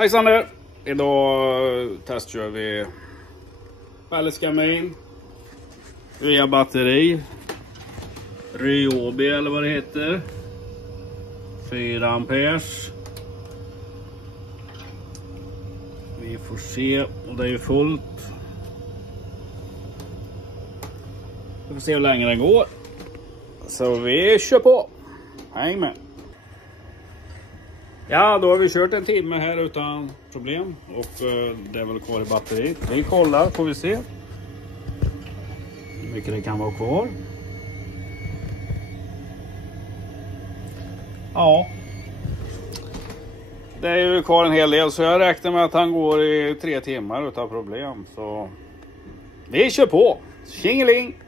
Hejsan där! Idag testkör vi pelletskamin via batteri Ryobi eller vad det heter, 4 amperes. Vi får se, och det är ju fullt. Vi får se hur länge den går, så vi kör på. Häng med! Ja, då har vi kört en timme här utan problem och det är väl kvar i batteriet. Vi kollar, får vi se hur mycket det kan vara kvar. Ja, det är ju kvar en hel del, så jag räknar med att han går i 3 timmar utan problem. Så vi kör på. Tjingeling!